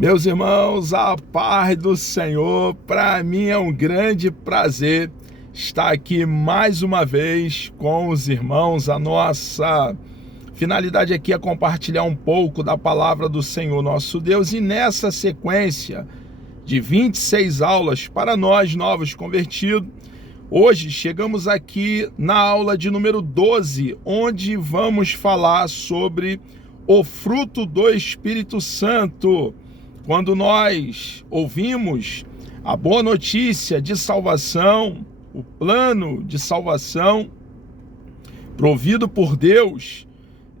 Meus irmãos, a paz do Senhor, para mim é um grande prazer estar aqui mais uma vez com os irmãos. A nossa finalidade aqui é compartilhar um pouco da palavra do Senhor nosso Deus, e nessa sequência de 26 aulas para nós novos convertidos, hoje chegamos aqui na aula de número 12, onde vamos falar sobre o fruto do Espírito Santo. Quando nós ouvimos a boa notícia de salvação, o plano de salvação provido por Deus,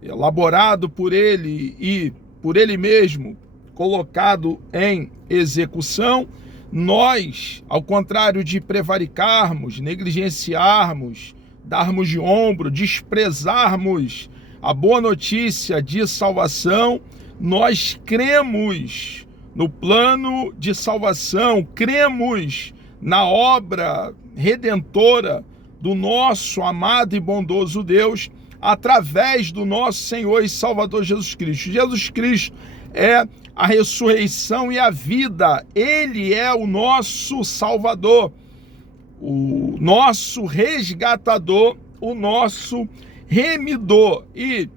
elaborado por Ele e por Ele mesmo, colocado em execução, nós, ao contrário de prevaricarmos, negligenciarmos, darmos de ombro, desprezarmos a boa notícia de salvação, nós cremos no plano de salvação, cremos na obra redentora do nosso amado e bondoso Deus, através do nosso Senhor e Salvador Jesus Cristo. Jesus Cristo é a ressurreição e a vida. Ele é o nosso Salvador, o nosso resgatador, o nosso remidor. E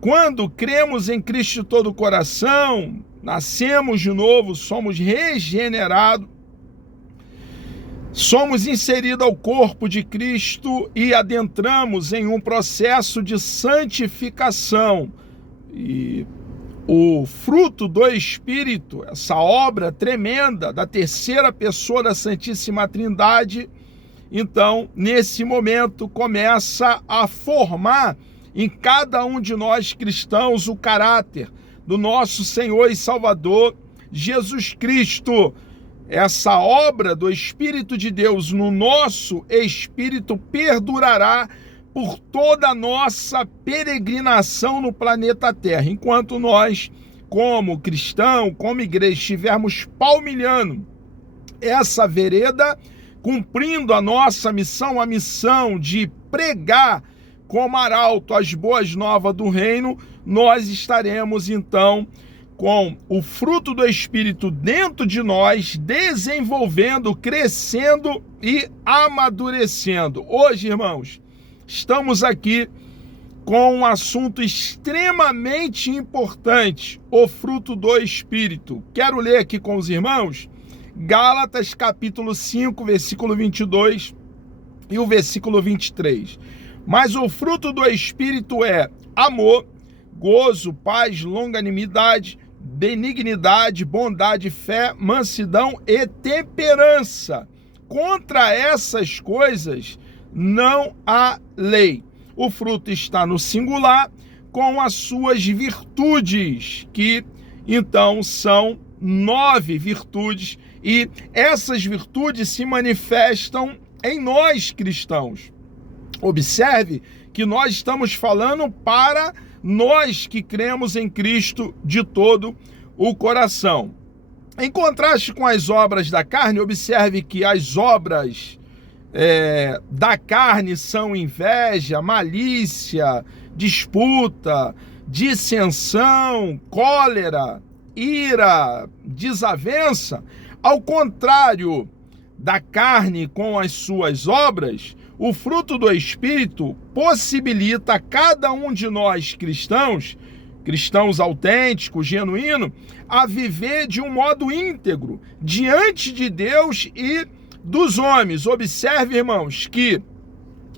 quando cremos em Cristo de todo o coração, nascemos de novo, somos regenerados, somos inseridos ao corpo de Cristo e adentramos em um processo de santificação. E o fruto do Espírito, essa obra tremenda da terceira pessoa da Santíssima Trindade, então, nesse momento, começa a formar em cada um de nós cristãos o caráter do nosso Senhor e Salvador Jesus Cristo. Essa obra do Espírito de Deus no nosso espírito perdurará por toda a nossa peregrinação no planeta Terra, enquanto nós, como cristão, como igreja, estivermos palmilhando essa vereda, cumprindo a nossa missão, a missão de pregar como arauto as boas novas do reino, nós estaremos então com o fruto do Espírito dentro de nós, desenvolvendo, crescendo e amadurecendo. Hoje, irmãos, estamos aqui com um assunto extremamente importante, o fruto do Espírito. Quero ler aqui com os irmãos Gálatas capítulo 5, versículo 22 e o versículo 23. Mas o fruto do Espírito é amor, gozo, paz, longanimidade, benignidade, bondade, fé, mansidão e temperança. Contra essas coisas não há lei. O fruto está no singular, com as suas virtudes, que então são 9 virtudes, e essas virtudes se manifestam em nós cristãos. Observe que nós estamos falando para nós que cremos em Cristo de todo o coração. Em contraste com as obras da carne, observe que as obras da carne são inveja, malícia, disputa, dissensão, cólera, ira, desavença. Ao contrário da carne com as suas obras, o fruto do Espírito possibilita a cada um de nós cristãos autênticos, genuínos, a viver de um modo íntegro diante de Deus e dos homens. Observe, irmãos, que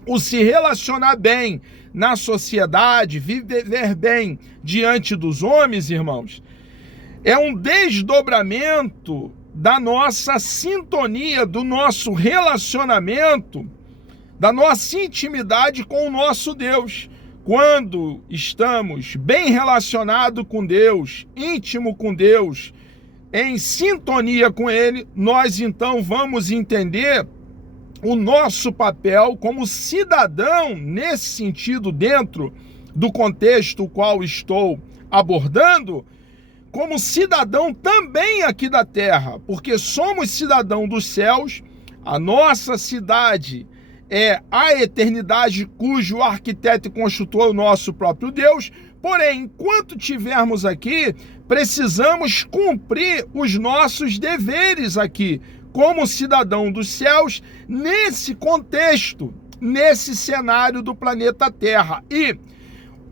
o se relacionar bem na sociedade, viver bem diante dos homens, irmãos, é um desdobramento da nossa sintonia, do nosso relacionamento, da nossa intimidade com o nosso Deus. Quando estamos bem relacionados com Deus, íntimo com Deus, em sintonia com Ele, nós então vamos entender o nosso papel como cidadão, nesse sentido, dentro do contexto o qual estou abordando, como cidadão também aqui da terra, porque somos cidadão dos céus. A nossa cidade é a eternidade, cujo arquiteto e construtor é o nosso próprio Deus. Porém, enquanto tivermos aqui, precisamos cumprir os nossos deveres aqui, como cidadão dos céus, nesse contexto, nesse cenário do planeta Terra. E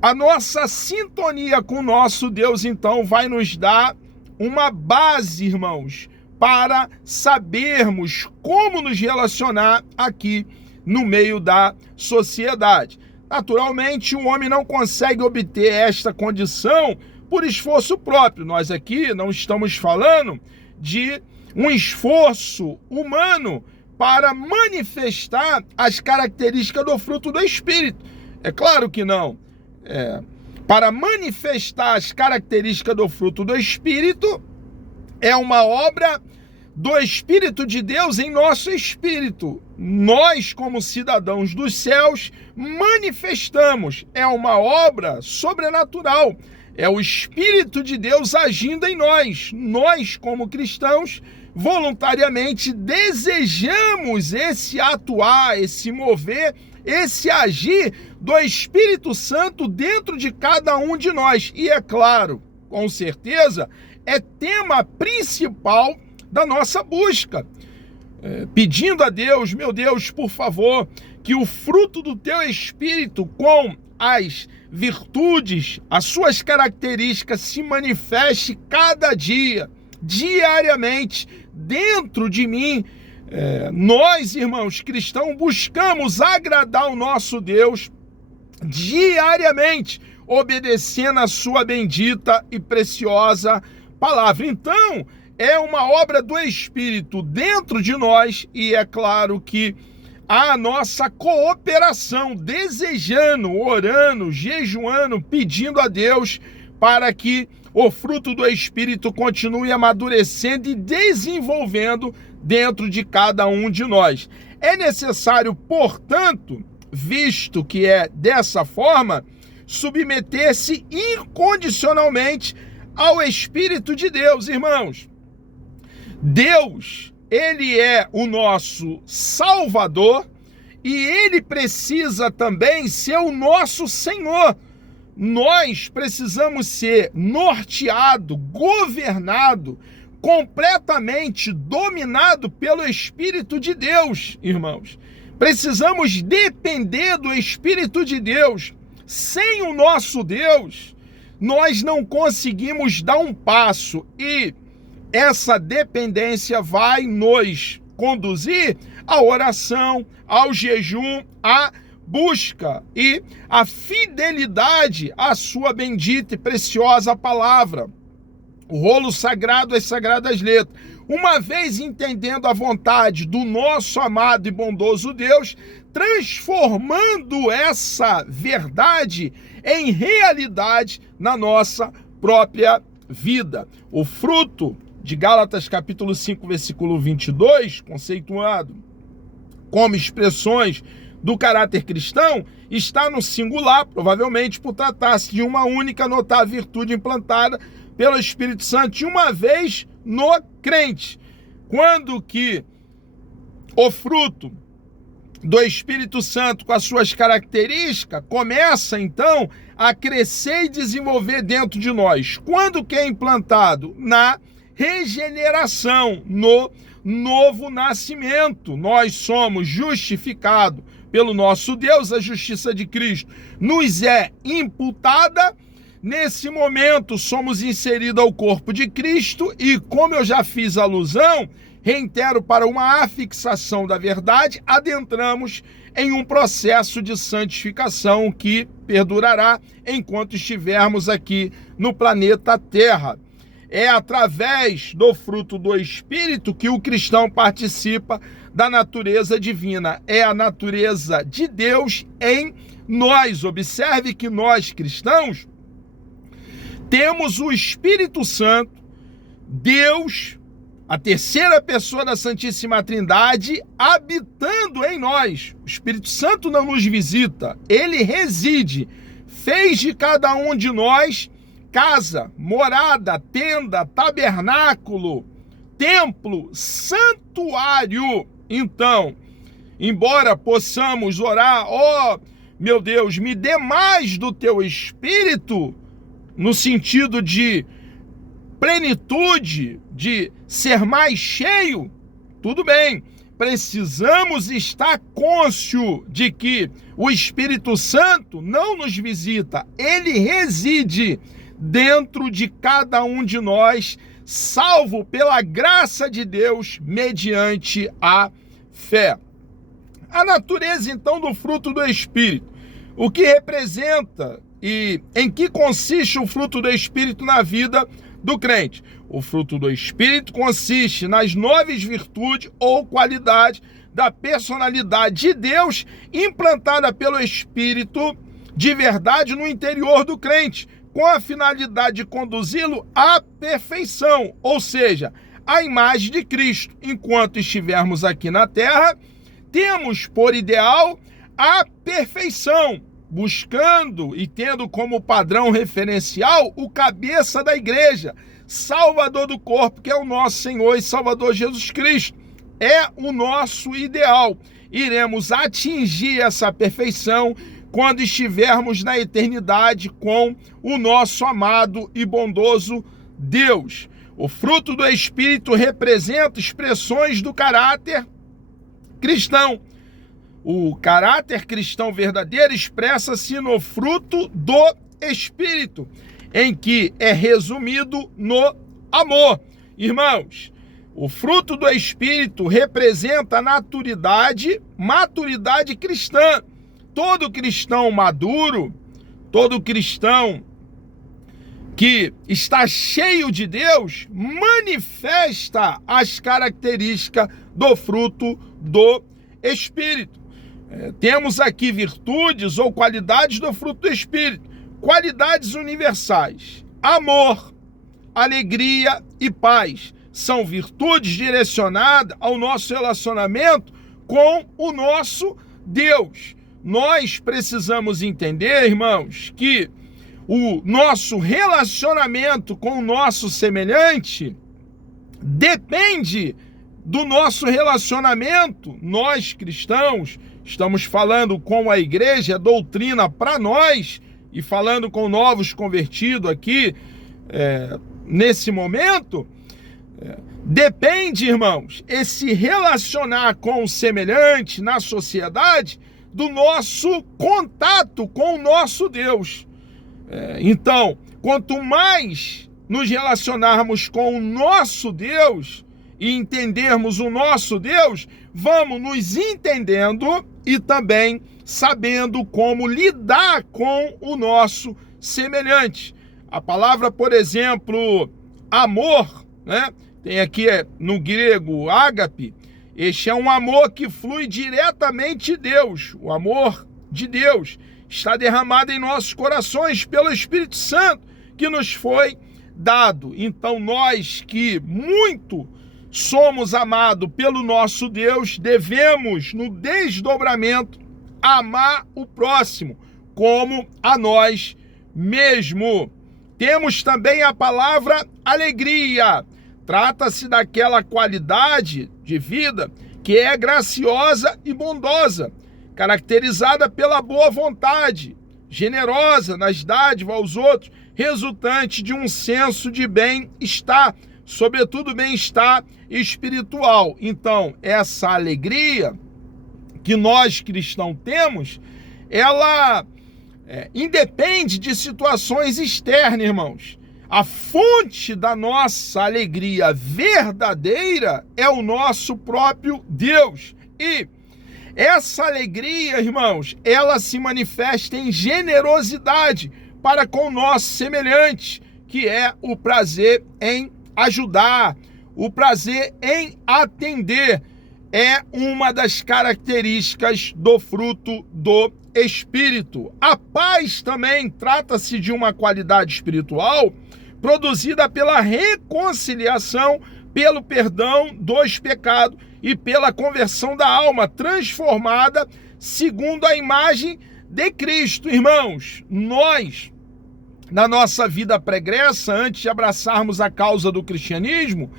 a nossa sintonia com o nosso Deus, então, vai nos dar uma base, irmãos, para sabermos como nos relacionar aqui no meio da sociedade. Naturalmente, o homem não consegue obter esta condição por esforço próprio. Nós aqui não estamos falando de um esforço humano para manifestar as características do fruto do Espírito. É claro que não. Para manifestar as características do fruto do Espírito, é uma obra do Espírito de Deus em nosso espírito. Nós, como cidadãos dos céus, manifestamos. É uma obra sobrenatural. É o Espírito de Deus agindo em nós. Nós, como cristãos, voluntariamente desejamos esse atuar, esse mover, esse agir do Espírito Santo dentro de cada um de nós. E é claro, com certeza, é tema principal da nossa busca. Pedindo a Deus, meu Deus, por favor, que o fruto do teu Espírito com as virtudes, as suas características se manifeste cada dia, diariamente, dentro de mim. Nós, irmãos cristãos, buscamos agradar o nosso Deus diariamente, obedecendo a sua bendita e preciosa palavra. Então, é uma obra do Espírito dentro de nós e é claro que a nossa cooperação, desejando, orando, jejuando, pedindo a Deus para que o fruto do Espírito continue amadurecendo e desenvolvendo dentro de cada um de nós. É necessário, portanto, visto que é dessa forma, submeter-se incondicionalmente ao Espírito de Deus, irmãos. Deus, ele é o nosso Salvador e ele precisa também ser o nosso Senhor. Nós precisamos ser norteado, governado, completamente dominado pelo Espírito de Deus, irmãos. Precisamos depender do Espírito de Deus. Sem o nosso Deus, nós não conseguimos dar um passo e essa dependência vai nos conduzir à oração, ao jejum, à busca e à fidelidade à sua bendita e preciosa palavra. O rolo sagrado, as sagradas letras. Uma vez entendendo a vontade do nosso amado e bondoso Deus, transformando essa verdade em realidade na nossa própria vida. O fruto de Gálatas capítulo 5, versículo 22, conceituado como expressões do caráter cristão, está no singular, provavelmente por tratar-se de uma única notável virtude implantada pelo Espírito Santo de uma vez no crente. Quando que o fruto do Espírito Santo com as suas características começa então a crescer e desenvolver dentro de nós. Quando que é implantado? Na regeneração, no novo nascimento. Nós somos justificados pelo nosso Deus, a justiça de Cristo nos é imputada. Nesse momento somos inseridos ao corpo de Cristo e, como eu já fiz alusão, reitero, para uma afixação da verdade, adentramos em um processo de santificação que perdurará enquanto estivermos aqui no planeta Terra. É através do fruto do Espírito que o cristão participa da natureza divina. É a natureza de Deus em nós. Observe que nós, cristãos, temos o Espírito Santo, Deus, a terceira pessoa da Santíssima Trindade, habitando em nós. O Espírito Santo não nos visita, ele reside. Fez de cada um de nós casa, morada, tenda, tabernáculo, templo, santuário. Então, embora possamos orar, ó, meu Deus, me dê mais do teu Espírito, no sentido de plenitude, de ser mais cheio, tudo bem. Precisamos estar cônscio de que o Espírito Santo não nos visita, ele reside dentro de cada um de nós, salvo pela graça de Deus, mediante a fé. A natureza, então, do fruto do Espírito. O que representa e em que consiste o fruto do Espírito na vida do crente? O fruto do Espírito consiste nas 9 virtudes ou qualidades da personalidade de Deus implantada pelo Espírito de verdade no interior do crente, com a finalidade de conduzi-lo à perfeição, ou seja, à imagem de Cristo. Enquanto estivermos aqui na terra, temos por ideal a perfeição, buscando e tendo como padrão referencial o cabeça da igreja, Salvador do corpo, que é o nosso Senhor e Salvador Jesus Cristo. É o nosso ideal. Iremos atingir essa perfeição quando estivermos na eternidade com o nosso amado e bondoso Deus. O fruto do Espírito representa expressões do caráter cristão. O caráter cristão verdadeiro expressa-se no fruto do Espírito, em que é resumido no amor. Irmãos, o fruto do Espírito representa a maturidade cristã. Todo cristão maduro, todo cristão que está cheio de Deus, manifesta as características do fruto do Espírito. Temos aqui virtudes ou qualidades do fruto do Espírito. Qualidades universais: amor, alegria e paz. São virtudes direcionadas ao nosso relacionamento com o nosso Deus. Nós precisamos entender, irmãos, que o nosso relacionamento com o nosso semelhante depende do nosso relacionamento. Nós cristãos estamos falando com a igreja, a doutrina para nós, e falando com novos convertidos aqui, nesse momento, depende, irmãos, esse relacionar com o semelhante na sociedade do nosso contato com o nosso Deus. Então, quanto mais nos relacionarmos com o nosso Deus e entendermos o nosso Deus, vamos nos entendendo e também sabendo como lidar com o nosso semelhante. A palavra, por exemplo, amor, né? Tem aqui no grego ágape. Este é um amor que flui diretamente de Deus. O amor de Deus está derramado em nossos corações pelo Espírito Santo que nos foi dado. Então nós que muito somos amados pelo nosso Deus, devemos, no desdobramento, amar o próximo como a nós mesmos. Temos também a palavra alegria. Trata-se daquela qualidade de vida que é graciosa e bondosa, caracterizada pela boa vontade, generosa nas dádivas aos outros, resultante de um senso de bem-estar, sobretudo bem-estar espiritual. Então, essa alegria que nós cristãos temos, ela independe de situações externas, irmãos. A fonte da nossa alegria verdadeira é o nosso próprio Deus. E essa alegria, irmãos, ela se manifesta em generosidade para com o nosso semelhante, que é o prazer em ajudar, o prazer em atender. É uma das características do fruto do Espírito. A paz também trata-se de uma qualidade espiritual produzida pela reconciliação, pelo perdão dos pecados e pela conversão da alma, transformada segundo a imagem de Cristo. Irmãos, nós, na nossa vida pregressa, antes de abraçarmos a causa do cristianismo,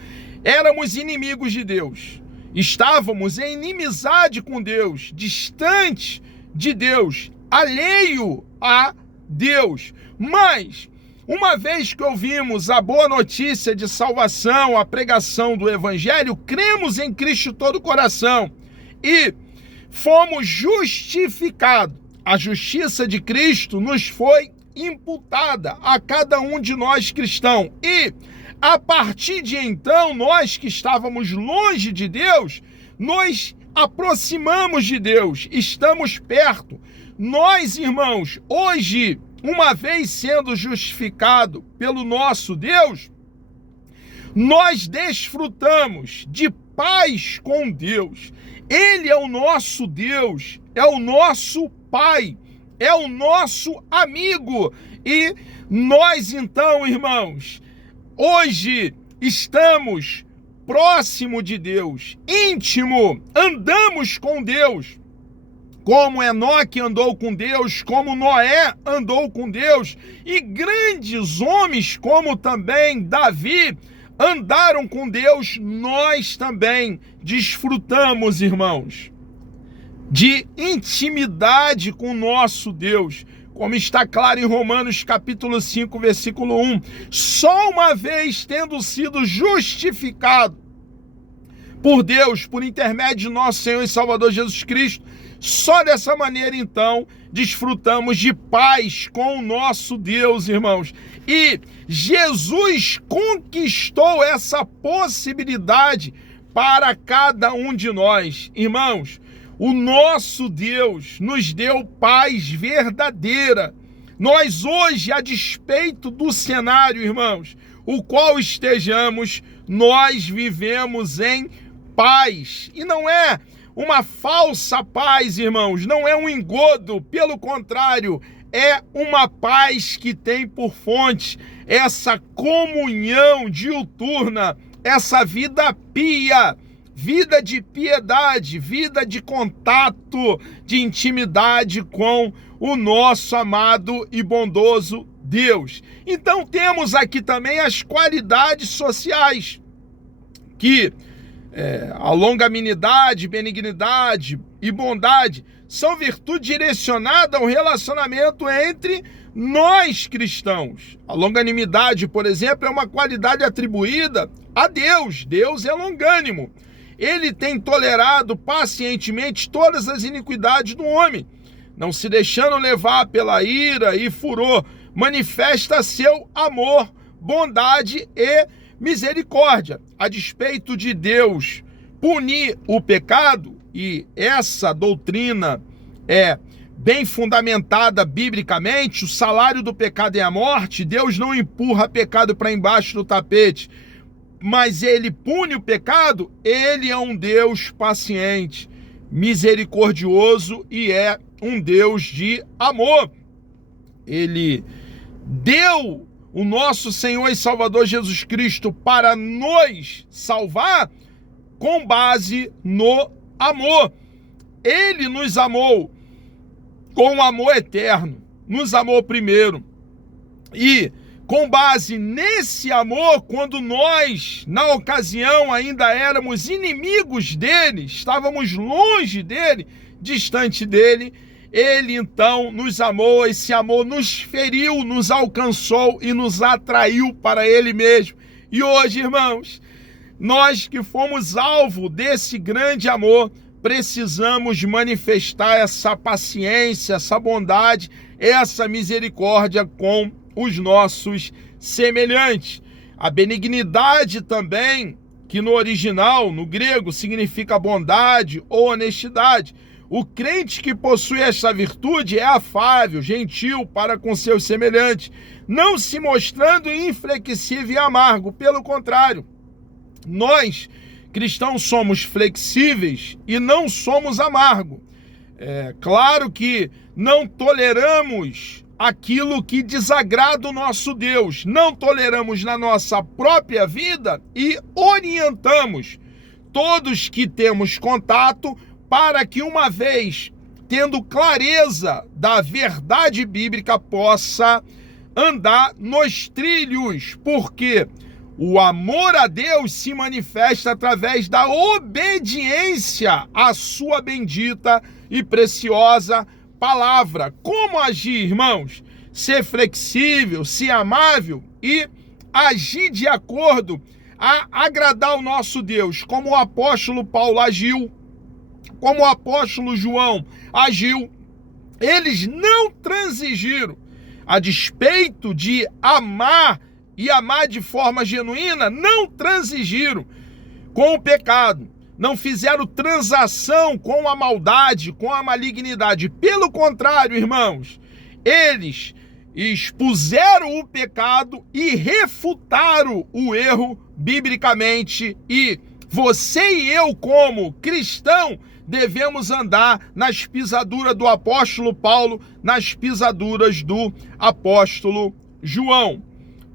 éramos inimigos de Deus. Estávamos em inimizade com Deus, distante de Deus, alheio a Deus. Mas uma vez que ouvimos a boa notícia de salvação, a pregação do Evangelho, cremos em Cristo de todo o coração e fomos justificados. A justiça de Cristo nos foi imputada a cada um de nós cristãos. E, a partir de então, nós que estávamos longe de Deus, nos aproximamos de Deus, estamos perto. Nós, irmãos, hoje, uma vez sendo justificado pelo nosso Deus, nós desfrutamos de paz com Deus. Ele é o nosso Deus, é o nosso Pai, é o nosso amigo. E nós então, irmãos, hoje estamos próximo de Deus, íntimo, andamos com Deus, como Enoque andou com Deus, como Noé andou com Deus, e grandes homens como também Davi andaram com Deus. Nós também desfrutamos, irmãos, de intimidade com o nosso Deus, como está claro em Romanos capítulo 5, versículo 1. Só uma vez tendo sido justificado por Deus, por intermédio de nosso Senhor e Salvador Jesus Cristo, só dessa maneira, então, desfrutamos de paz com o nosso Deus, irmãos. E Jesus conquistou essa possibilidade para cada um de nós. Irmãos, o nosso Deus nos deu paz verdadeira. Nós hoje, a despeito do cenário, irmãos, o qual estejamos, nós vivemos em paz. E não é uma falsa paz, irmãos, não é um engodo, pelo contrário, é uma paz que tem por fonte essa comunhão diuturna, essa vida pia, vida de piedade, vida de contato, de intimidade com o nosso amado e bondoso Deus. Então temos aqui também as qualidades sociais, que a longanimidade, benignidade e bondade são virtudes direcionadas ao relacionamento entre nós cristãos. A longanimidade, por exemplo, é uma qualidade atribuída a Deus. Deus é longânimo. Ele tem tolerado pacientemente todas as iniquidades do homem, não se deixando levar pela ira e furor, manifesta seu amor, bondade e misericórdia. A despeito de Deus punir o pecado, e essa doutrina é bem fundamentada biblicamente, o salário do pecado é a morte. Deus não empurra pecado para embaixo do tapete, mas ele pune o pecado. Ele é um Deus paciente, misericordioso e é um Deus de amor. Ele deu o nosso Senhor e Salvador Jesus Cristo para nos salvar com base no amor. Ele nos amou com amor eterno, nos amou primeiro. E com base nesse amor, quando nós, na ocasião, ainda éramos inimigos dele, estávamos longe dele, distante dele, ele então nos amou. Esse amor nos feriu, nos alcançou e nos atraiu para ele mesmo. E hoje, irmãos, nós que fomos alvo desse grande amor, precisamos manifestar essa paciência, essa bondade, essa misericórdia com os nossos semelhantes. A benignidade também, que no original, no grego, significa bondade ou honestidade. O crente que possui essa virtude é afável, gentil para com seus semelhantes, não se mostrando inflexível e amargo. Pelo contrário, nós, cristãos, somos flexíveis e não somos amargos. É claro que não toleramos aquilo que desagrada o nosso Deus, não toleramos na nossa própria vida e orientamos todos que temos contato para que, uma vez tendo clareza da verdade bíblica, possa andar nos trilhos, porque o amor a Deus se manifesta através da obediência à sua bendita e preciosa palavra. Como agir, irmãos? ser flexível, ser amável e agir de acordo a agradar o nosso Deus, como o apóstolo Paulo agiu, como o apóstolo João agiu. Eles não transigiram, a despeito de amar e amar de forma genuína, não transigiram com o pecado, não fizeram transação com a maldade, com a malignidade. Pelo contrário, irmãos, eles expuseram o pecado e refutaram o erro biblicamente. E você e eu, como cristão, devemos andar nas pisaduras do apóstolo Paulo, nas pisaduras do apóstolo João.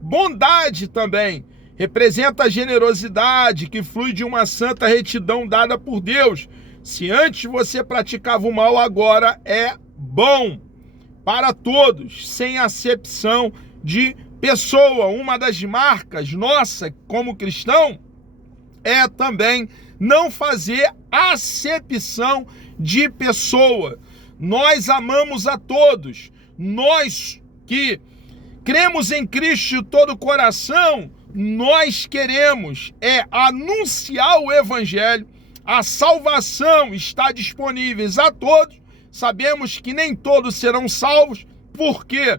Bondade também representa a generosidade que flui de uma santa retidão dada por Deus. Se antes você praticava o mal, agora é bom para todos, sem acepção de pessoa. Uma das marcas nossa como cristão é também não fazer acepção de pessoa. Nós amamos a todos. Nós que cremos em Cristo de todo o coração, nós queremos anunciar o Evangelho. A salvação está disponível a todos. Sabemos que nem todos serão salvos, porque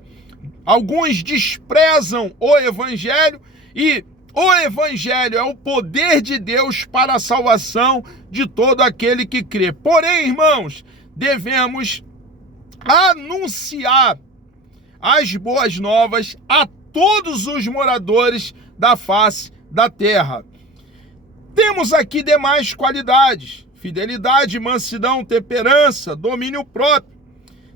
alguns desprezam o Evangelho, e o Evangelho é o poder de Deus para a salvação de todo aquele que crê. Porém, irmãos, devemos anunciar as boas novas a todos os moradores da face da terra. Temos aqui demais qualidades: fidelidade, mansidão, temperança, domínio próprio.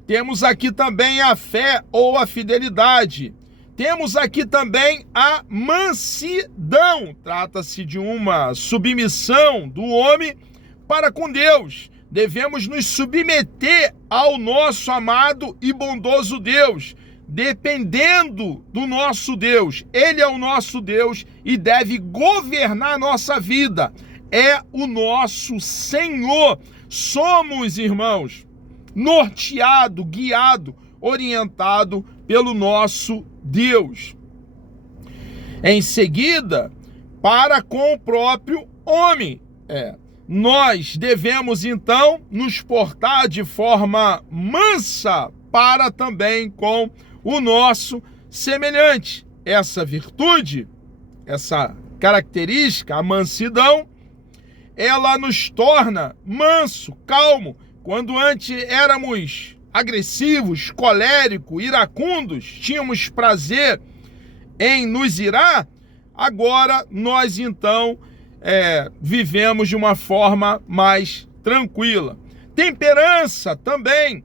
Temos aqui também a fé ou a fidelidade. Temos aqui também a mansidão. Trata-se de uma submissão do homem para com Deus. Devemos nos submeter ao nosso amado e bondoso Deus, dependendo do nosso Deus. Ele é o nosso Deus e deve governar a nossa vida. É o nosso Senhor. Somos, irmãos, norteado, guiado, orientado pelo nosso Deus. Em seguida, para com o próprio homem. Nós devemos, então, nos portar de forma mansa para também com o nosso semelhante. Essa virtude, essa característica, a mansidão, ela nos torna manso, calmo. Quando antes éramos agressivos, coléricos, iracundos, tínhamos prazer em nos irar, agora nós então vivemos de uma forma mais tranquila. Temperança também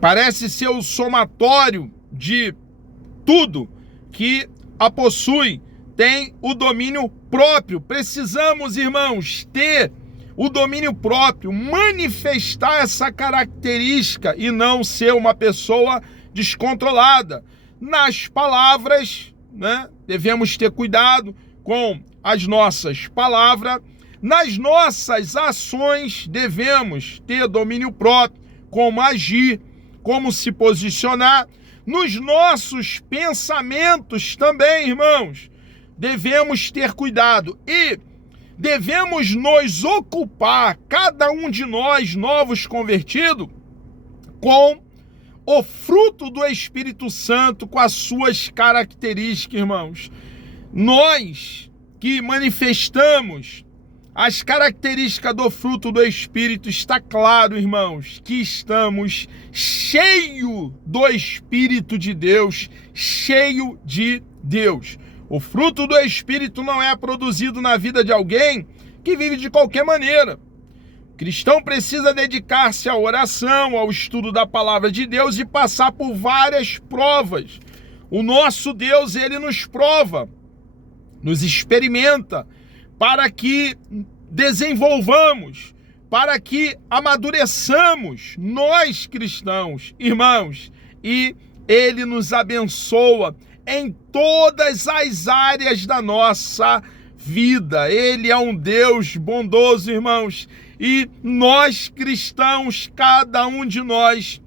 parece ser o somatório de tudo que a possui. Tem o domínio próprio. Precisamos, irmãos, ter o domínio próprio, manifestar essa característica e não ser uma pessoa descontrolada. Nas palavras, devemos ter cuidado com as nossas palavras. Nas nossas ações, devemos ter domínio próprio, como agir, como se posicionar. Nos nossos pensamentos também, irmãos, devemos ter cuidado e devemos nos ocupar, cada um de nós, novos convertidos, com o fruto do Espírito Santo, com as suas características, irmãos. Nós que manifestamos as características do fruto do Espírito, está claro, irmãos, que estamos cheios do Espírito de Deus, cheio de Deus. O fruto do Espírito não é produzido na vida de alguém que vive de qualquer maneira. O cristão precisa dedicar-se à oração, ao estudo da palavra de Deus e passar por várias provas. O nosso Deus, ele nos prova, nos experimenta, para que desenvolvamos, para que amadureçamos, nós cristãos, irmãos, e ele nos abençoa em todas as áreas da nossa vida. Ele é um Deus bondoso, irmãos, e nós cristãos, cada um de nós,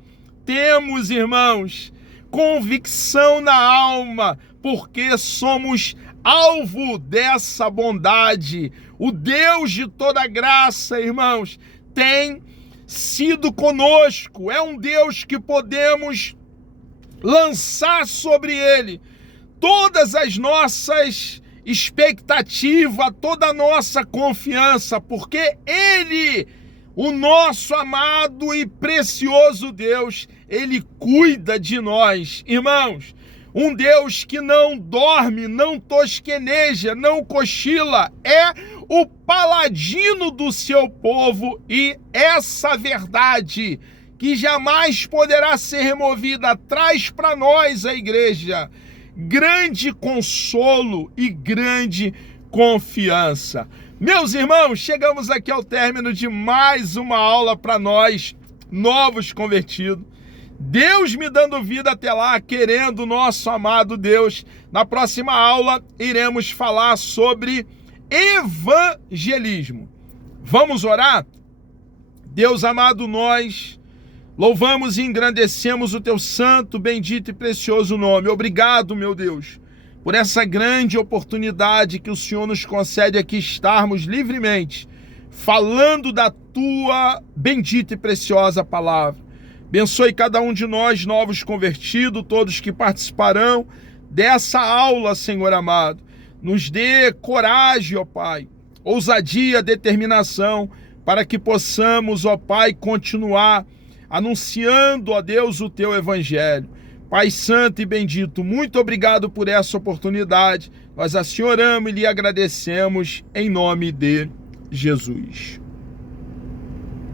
temos, irmãos, convicção na alma, porque somos alvo dessa bondade. O Deus de toda graça, irmãos, tem sido conosco. É um Deus que podemos lançar sobre ele todas as nossas expectativas, toda a nossa confiança, porque ele, o nosso amado e precioso Deus, ele cuida de nós. Irmãos, um Deus que não dorme, não tosqueneja, não cochila, é o paladino do seu povo, e essa verdade que jamais poderá ser removida traz para nós, a igreja, grande consolo e grande confiança. Meus irmãos, chegamos aqui ao término de mais uma aula para nós, novos convertidos. Deus me dando vida até lá, querendo nosso amado Deus. Na próxima aula, iremos falar sobre evangelismo. Vamos orar? Deus amado, nós louvamos e engrandecemos o teu santo, bendito e precioso nome. Obrigado, meu Deus, por essa grande oportunidade que o Senhor nos concede aqui estarmos livremente falando da tua bendita e preciosa palavra. Abençoe cada um de nós, novos convertidos, todos que participarão dessa aula, Senhor amado. Nos dê coragem, ó Pai, ousadia, determinação, para que possamos, ó Pai, continuar anunciando, ó Deus, o teu evangelho. Pai santo e bendito, muito obrigado por essa oportunidade. Nós assim oramos e lhe agradecemos em nome de Jesus.